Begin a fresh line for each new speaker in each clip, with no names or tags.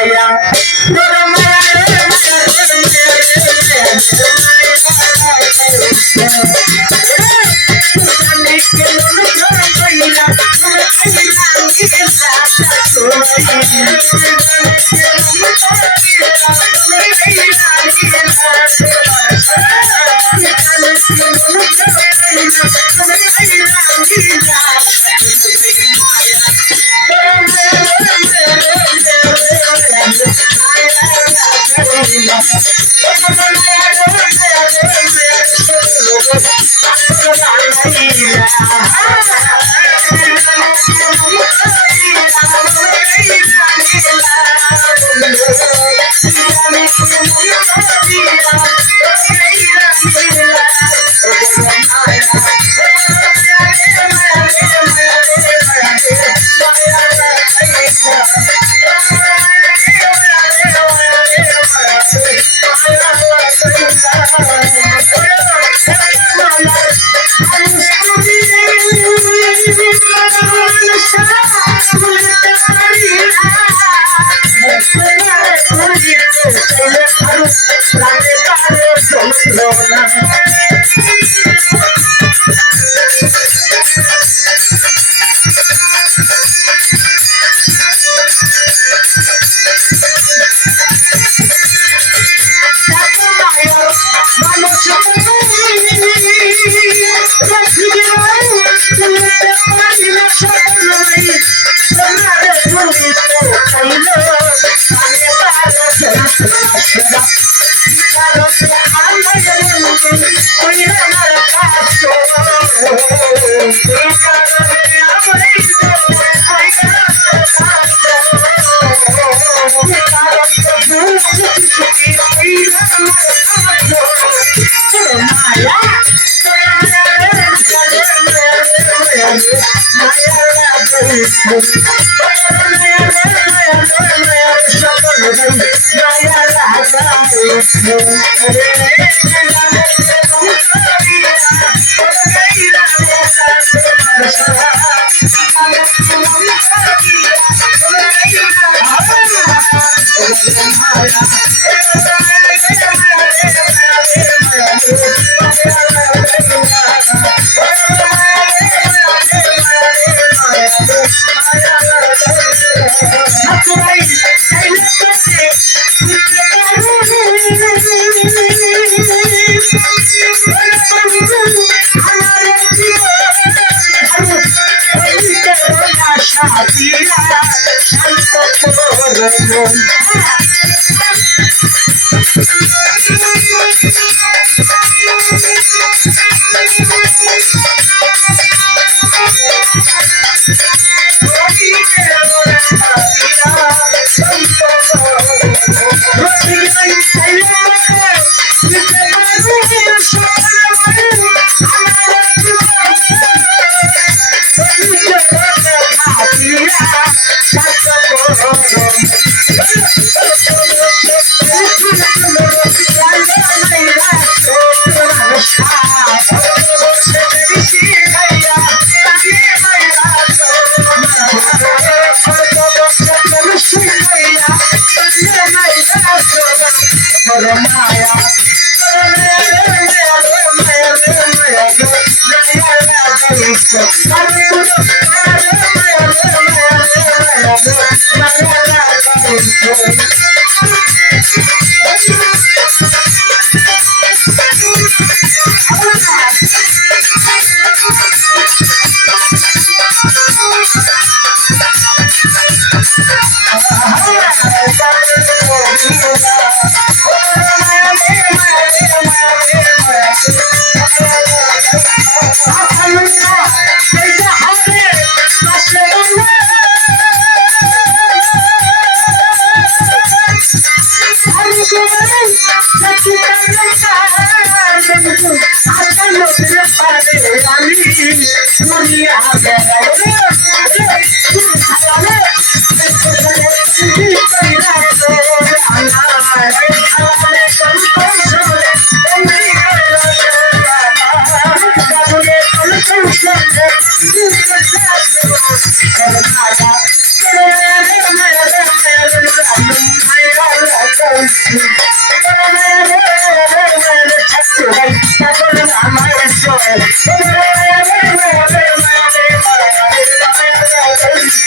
মায়া তোর মায়া Thank you. Amen. বালি দুনিয়া বেড়া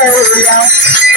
hallelujah.